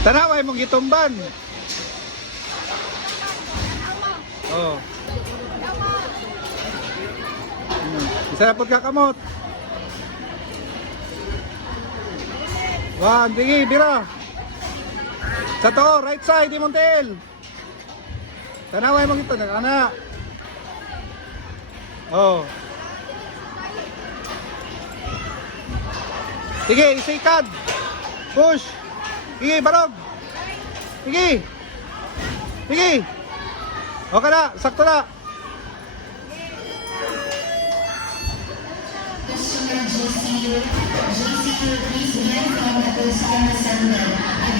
Tanaway mong gitumban. Oh. Isa na po kakamot. One, tinggi, bira. Sa to, right side, Montel. Tanaway mong ito, anak. Oh. Sige, isikad. Push. Sige, barog. Sige. Sige. Okay na, sakto na.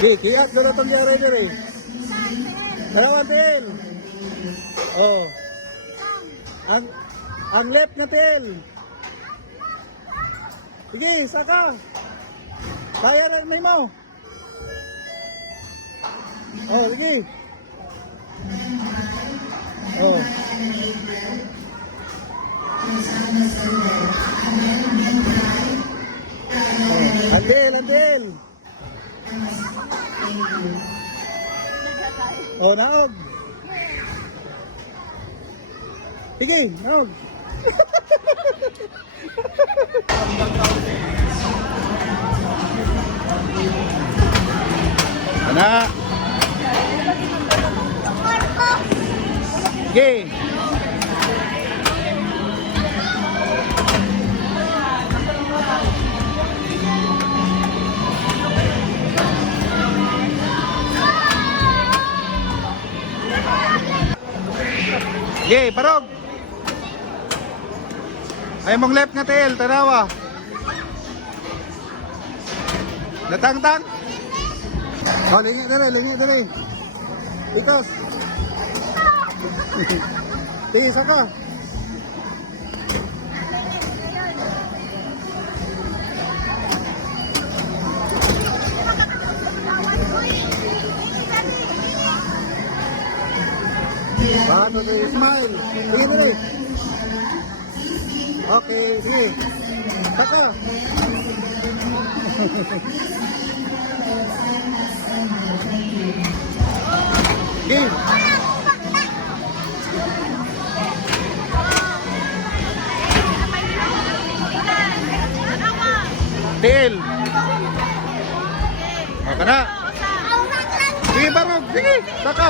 Sige, kiyat doon na itong yari diri. Dalawan tail. Oh. Ang left na tail. Sige, saka. Kaya rin may mo. Oh, sige. Oh. Andil. Oh, naog. Sige, naog. Anak. Sige. Sige, parog. Ay mong left na tail, tanawa. Natang-tang. Oh, lingi dali. Itos. Isa ka. Paano tayo smile? Sige dali. Okay, sige. Saka. Sige. Tail. Okay na. Sige, barog. Sige, saka.